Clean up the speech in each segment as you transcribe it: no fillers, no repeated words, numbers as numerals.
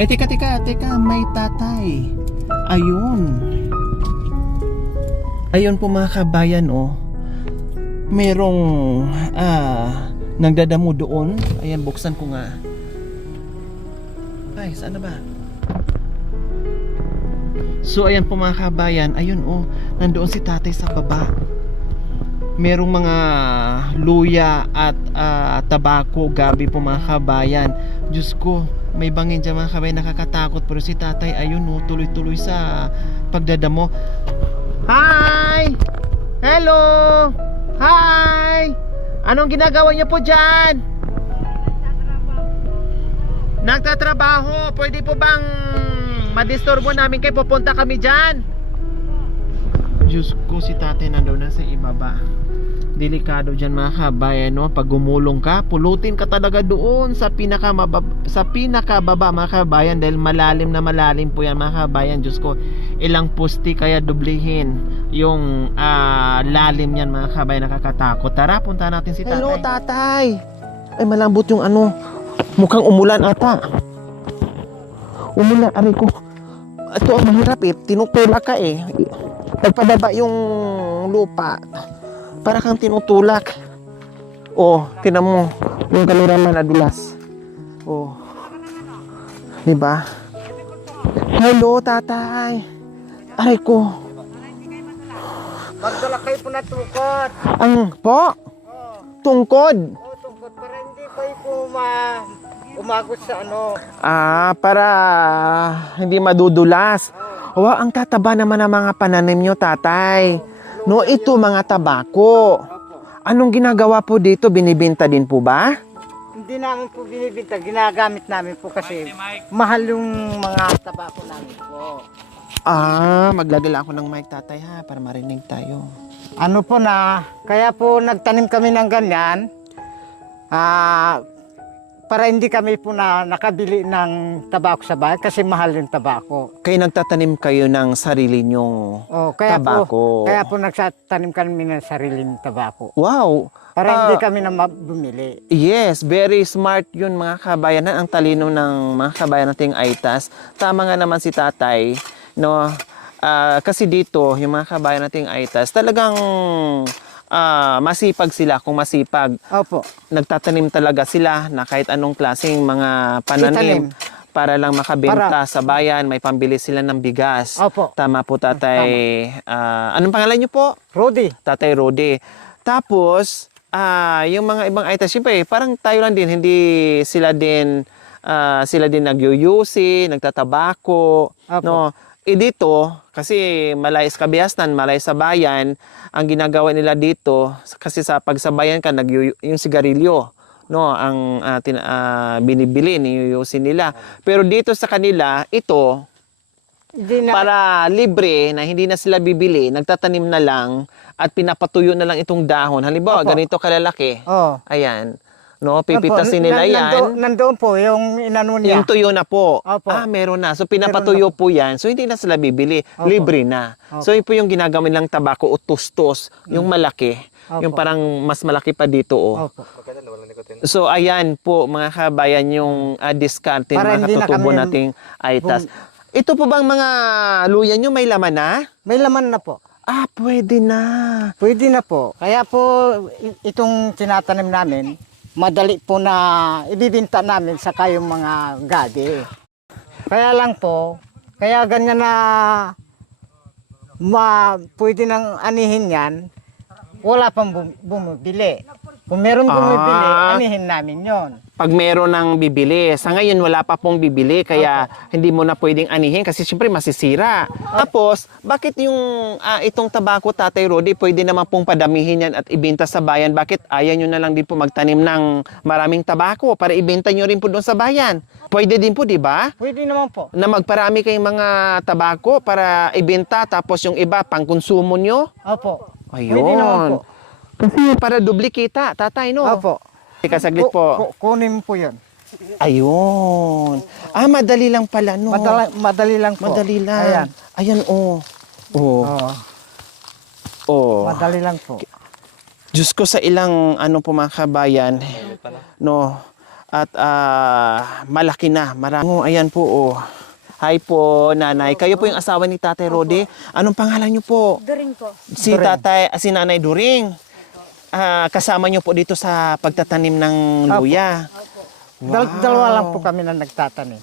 Ay, teka, may tatay. Ayun. Ayun po mga kabayan, oh. Merong, nagdadamo doon. Ayan, buksan ko nga. Ay, saan na ba? So, ayan po mga kabayan. Ayun, oh. Nandoon si tatay sa baba. Merong mga luya at tabako, gabi po mga kabayan. Diyos ko, may bangin dyan mga kabayan, nakakatakot. Pero si tatay, ayun oh, tuloy-tuloy sa pagdadamo. Hi! Hello! Hi! Anong ginagawa niyo po dyan? Nagtatrabaho. Pwede po bang madisturbo namin kayo? Pupunta kami dyan. Diyos ko, si tatay nandoon na sa ibaba. Delikado dyan mga kabayan, no? Pag gumulong ka, pulutin ka talaga doon sa pinakababa mga kabayan, dahil malalim na malalim po yan mga kabayan. Diyos ko, ilang pusti kaya dublihin yung lalim yan mga kabayan, nakakatakot. Tara, punta natin si tatay. Hello tatay. Ay, malambot yung ano, mukhang umulan ata. Umulan, aray ko. Ito ang mahirap eh, tinutulak ka eh. Nagpababa yung lupa, para kang tinutulak. Oh, tinan mo yung kameraman nadulas. Oh, diba? Hello tatay. Aray ko. Magdala kayo po na tungkod. Ang po? Tungkod. Tungkod para hindi kayo po umagos sa ano. Para hindi madudulas. Wow, ang tataba naman ng mga pananim nyo tatay. No, ito mga tabako. Anong ginagawa po dito? Binibenta din po ba? Hindi namin po binibinta, ginagamit namin po kasi mahal yung mga tabako namin po. Magdadala ako ng mic tatay ha, para marinig tayo. Ano po na, kaya po nagtanim kami ng ganyan, para hindi kami po na nakabili ng tabako sa bahay kasi mahal yung tabako. Kayo nagtatanim kayo ng sarili nyong tabako. Kaya po nagtatanim kami ng sariling tabako. Wow! Para hindi kami na bumili. Yes, very smart yun mga kabayanan. Ang talino ng mga kabayan nating Aitas. Tama nga naman si tatay, no? Kasi dito, yung mga kabayan nating Aitas, talagang masipag sila. Kung masipag, Opo. nagtatanim talaga sila na kahit anong klaseng mga pananim para lang makabenta sa bayan, may pambili sila ng bigas. Opo. Tama po tatay. Anong pangalan niyo po? Rudy. Tatay Rudy. Tapos, yung mga ibang Aitas, syempre, parang tayo lang din, hindi sila din nagyuyusi, nagtatabako, Opo. no? Dito, kasi malay sa kabiasnan, malay sa bayan, ang ginagawa nila dito, kasi sa pagsabayan ka, yung sigarilyo, no, ang binibili, niyuyusin nila. Pero dito sa kanila, ito, para libre, na hindi na sila bibili, nagtatanim na lang, at pinapatuyo na lang itong dahon. Halimbawa, ganito kalalaki. Ayan. No, pipitasin nila yan. Nandoon po yung inano niya. Yung tuyo na po. Opo. Meron na. So, pinapatuyo po yan. So, hindi na sila bibili. Opo. Libre na. Opo. So, yun po yung ginagawa nilang tabako o tustos. Yung malaki. Opo. Yung parang mas malaki pa dito. Oh. Opo. So, ayan po mga kabayan yung diskarte ng Para mga hindi na katutubo kami nating Aitas. Ito po bang mga luya nyo may laman na? May laman na po. Pwede na. Pwede na po. Kaya po itong tinatanim namin, madali po na ibibinta namin sa kayong mga gabi. Kaya lang po, kaya ganyan na pwede nang anihin yan, wala pang bumibili. Kung meron bumibili, anihin namin yon. Pag meron ng bibili. Sa ngayon, wala pa pong bibili, kaya hindi mo na pwedeng anihin kasi siyempre masisira. Tapos, bakit yung itong tabako, Tatay Rudy, pwede naman pong padamihin yan at ibenta sa bayan? Bakit ayaw nyo na lang din po magtanim ng maraming tabako para ibenta nyo rin po doon sa bayan? Pwede din po, di ba? Pwede naman po. Na magparami kayong mga tabako para ibenta, tapos yung iba, pang konsumo nyo? Opo. Ayun. Pwede naman po. Kasi para duplikita, tatay, no? Opo. Teka, saglit po. Kunin mo po yun. Ayun. Madali lang pala, no? Madali lang po. Madali lang. Ayan. Ayan, oh. Oh. Oo. Oh. Madali lang po. Diyos ko, sa ilang, ano po mga kabayan, no? At malaki na. Oh, ayan po. Oh. Hi po, nanay. Kayo po yung asawa ni Tatay Rode. Anong pangalan niyo po? During po. Si Nanay During. Kasama niyo po dito sa pagtatanim ng luya. Dalawa lang po kami na nagtatanim.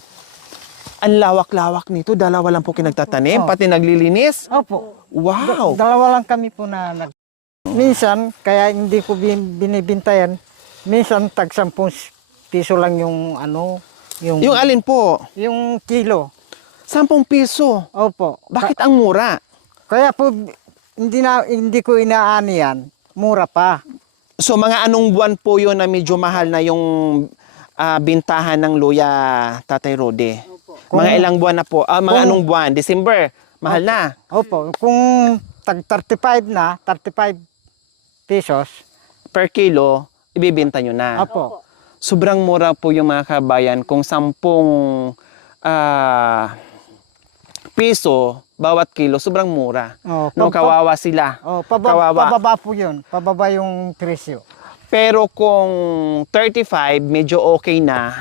Ang lawak-lawak nito. Dalawa lang po kinagtatanim. Pati naglilinis. Opo. Wow. Dalawa lang kami po na minsan, kaya hindi ko binibintayan. Minsan, tag 10 piso lang yung Yung alin po? yung kilo. 10 piso. Opo. Bakit ang mura? Kaya po, hindi ko inaani yan. Mura pa. So mga anong buwan po yun na medyo mahal na yung bintahan ng luya, Tatay Rode? Mga ilang buwan na po? Mga anong buwan? December? Mahal na? Opo. Kung tag 35 na, 35 pesos. Per kilo, ibibenta nyo na. Opo. Sobrang mura po yung mga kabayan kung 10 piso bawat kilo, sobrang mura. Oh, No, kawawa sila. Kawawa. Pababa po yun. Pababa yung presyo. Pero kung 35, medyo okay na.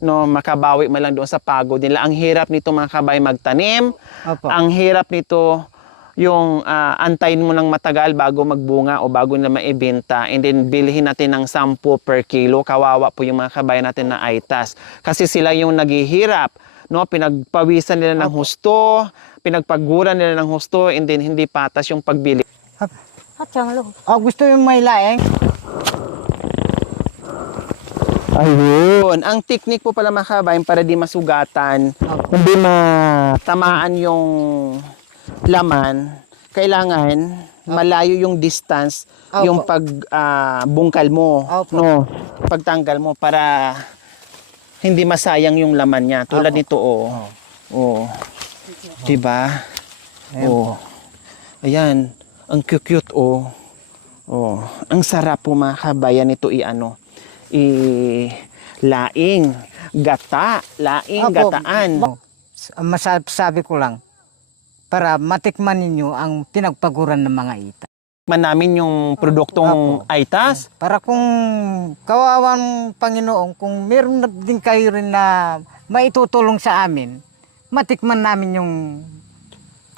No, makabawi man lang doon sa pagod nila. Ang hirap nito mga kabayan magtanim. Opo. Ang hirap nito yung antayin mo ng matagal bago magbunga o bago na maibenta, and then bilhin natin ng 10 per kilo. Kawawa po yung mga kabayan natin na aitas. Kasi sila yung naghihirap, no? Pinagpawisan nila ng husto, pinagpaguran nila ng husto, and then hindi patas yung pagbili. Gusto yung may laeng? Ayun. Ang technique po pala mga kabayan para di masugatan, hindi matamaan yung laman, kailangan malayo yung distance, Opo. yung bungkal mo, Opo. no, pagtanggal mo para hindi masayang yung laman niya. Tulad Opo. nito, oh. Diba? Oh. Ayan, ang cute, oh. Oh, ang sarap po mga kabayan nito laing, laing, Opo. gataan. Ang masasabi ko lang, para matikman ninyo ang pinagpaguran ng mga ita. Namin yung produktong Opo. aitas. Para kung kawawang Panginoon, kung meron na din kayo rin na maitutulong sa amin, matikman namin yung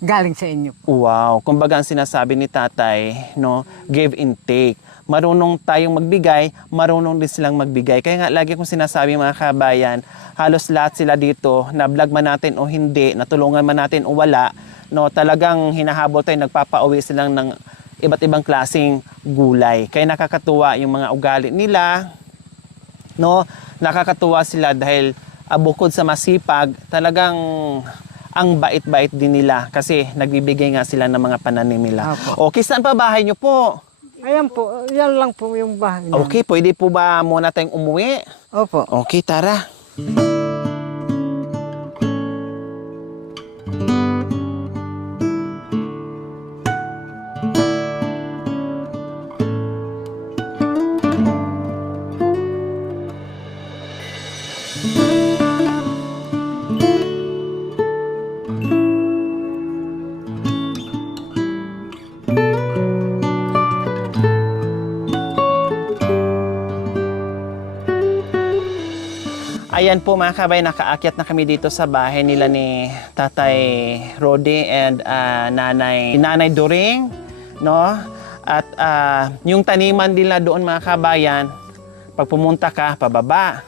galing sa inyo. Wow, kumbaga ang sinasabi ni Tatay, no, give and take. Marunong tayong magbigay, marunong din silang magbigay. Kaya nga lagi kong sinasabi mga kabayan, halos lahat sila dito, na vlog man natin o hindi, natulungan man natin o wala, no, talagang hinahabol tayo, nagpapauwi silang ng iba't ibang klaseng gulay. Kaya nakakatuwa yung mga ugali nila, no, nakakatuwa sila dahil bukod sa masipag, talagang ang bait-bait din nila kasi nagbibigay nga sila ng mga pananim nila. Opo. Okay, saan pa bahay nyo po? Ayan po, yan lang po yung bahay. Okay, pwede po ba muna tayong umuwi? Opo. Okay, tara. Ayan po mga kabay, nakaakyat na kami dito sa bahay nila ni Tatay Rode and Nanay During, no? At yung taniman nila doon mga kabayan, pag pumunta ka, pababa.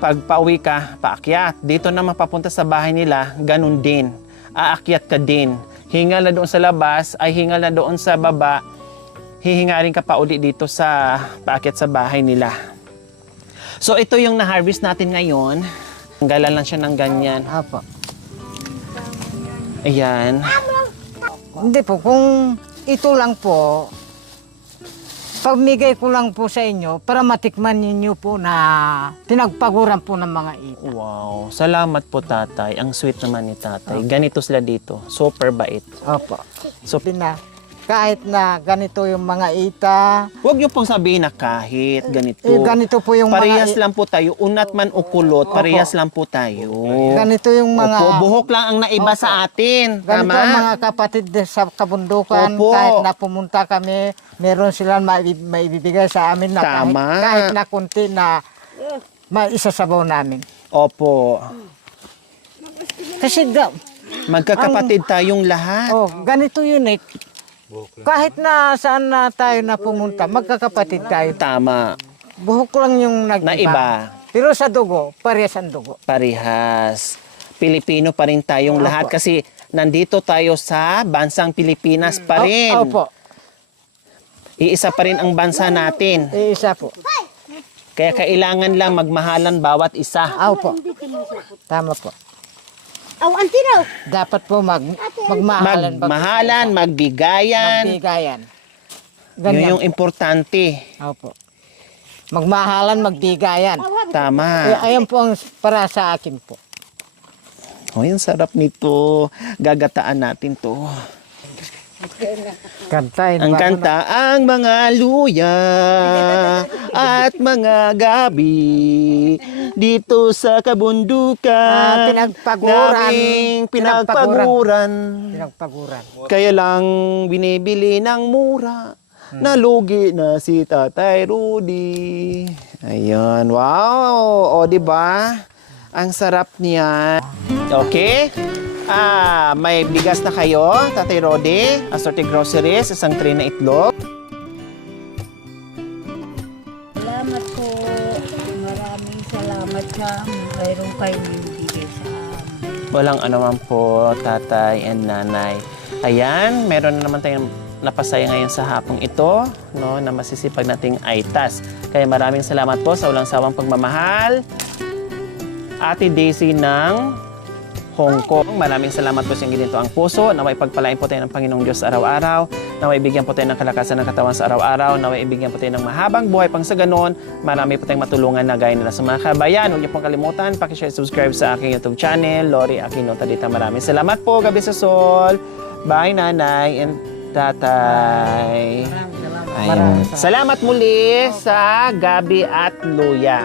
Pag pauwi ka, paakyat. Dito na mapapunta sa bahay nila, ganun din. Aakyat ka din. Hingal na doon sa labas, ay hingal na doon sa baba, hihingarin ka pa uli dito sa paakyat sa bahay nila. So ito yung na-harvest natin ngayon. Tanggalan lang siya ng ganyan. Opo. Ayan. Hindi po, kung ito lang po, pagmigay ko lang po sa inyo para matikman ninyo po na pinagpaguran po ng mga ita. Wow. Salamat po tatay. Ang sweet naman ni tatay. Ganito sila dito. Super bait. Opo. So, Kahit na ganito yung mga ita, huwag niyo pong sabihin na kahit ganito. ganito po yung Parehas mga lang po tayo. Unat man o kulot, parehas lang po tayo. ganito yung mga Opo, buhok lang ang naiba sa atin. ganito ang Tama? mga kapatid sa kabundukan. Opo. Kahit na pumunta kami, meron silang maibibigay sa amin na Tama. kahit na kunti na maisasabaw namin. Opo. Kasi Magkakapatid tayong lahat. ganito yun eh. Kahit na saan na tayo na pumunta, magkakapatid tayo. Tama. Buhok lang yung nag-iba. Na iba. Pero sa dugo, parehas ang dugo. Parehas. Pilipino pa rin tayong lahat kasi nandito tayo sa bansang Pilipinas pa rin. Opo. Iisa pa rin ang bansa natin. Isa po. Kaya kailangan lang magmahalan bawat isa. Opo. Tama po. Aw, antiraw. Dapat po magmahalan. Magmahalan, magbigayan. Magbigayan. Yun Ganyan. yung importante. Opo. Magmahalan, magbigayan. Tama. Ayan po ang para sa akin po. Oh, yung sarap nito. Gagataan natin to. Kantahin. Ang kanta, ang mga luya at mga gabi dito sa kabundukan. Pinagpaguran. Naming pinagpaguran. Pinagpaguran. Kaya lang binibili ng mura. Nalugi na si Tatay Rudy. Ayun, wow. O, di ba? Ang sarap niya. Okay? May bigas na kayo, Tatay Rudy. Assorted groceries, isang tray na itlog. Salamat po. Maraming salamat sa mayroong kayo bibigay sa amin. Walang anuman po, Tatay and Nanay. Ayan, meron na naman tayong napasaya ngayon sa hapong ito, no, na masisipag nating aitas. Kaya maraming salamat po sa walang sawang pagmamahal. Ate Daisy ng Hong Kong. Maraming salamat po sa inyong ginito ang puso. Naway pagpalain po tayo ng Panginoong Diyos araw-araw. Naway ibigyan po tayo ng kalakasan ng katawan sa araw-araw. Naway ibigyan po tayo ng mahabang buhay pang sa ganon. Marami po tayong matulungan na gaya nila sa mga kabayan. Huwag niyo pong kalimutan, pakishare, subscribe sa aking YouTube channel, Lori Aquino Tadita. Maraming salamat po. Gabi sa Sol. Bye, Nanay and Tatay. Ayun. Salamat muli sa Gabi at Luya.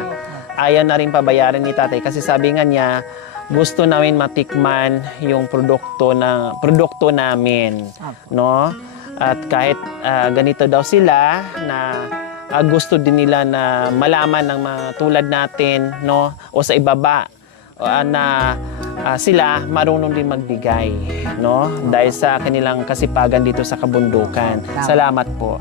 Ayaw na rin pabayaran ni Tatay kasi sabi nga niya, gusto namin matikman yung produkto namin, no? At kahit ganito daw sila na gusto din nila na malaman ng mga tulad natin, no? O sa ibaba na sila marunong din magbigay, no? Dahil sa kanilang kasipagan dito sa kabundukan. Salamat po.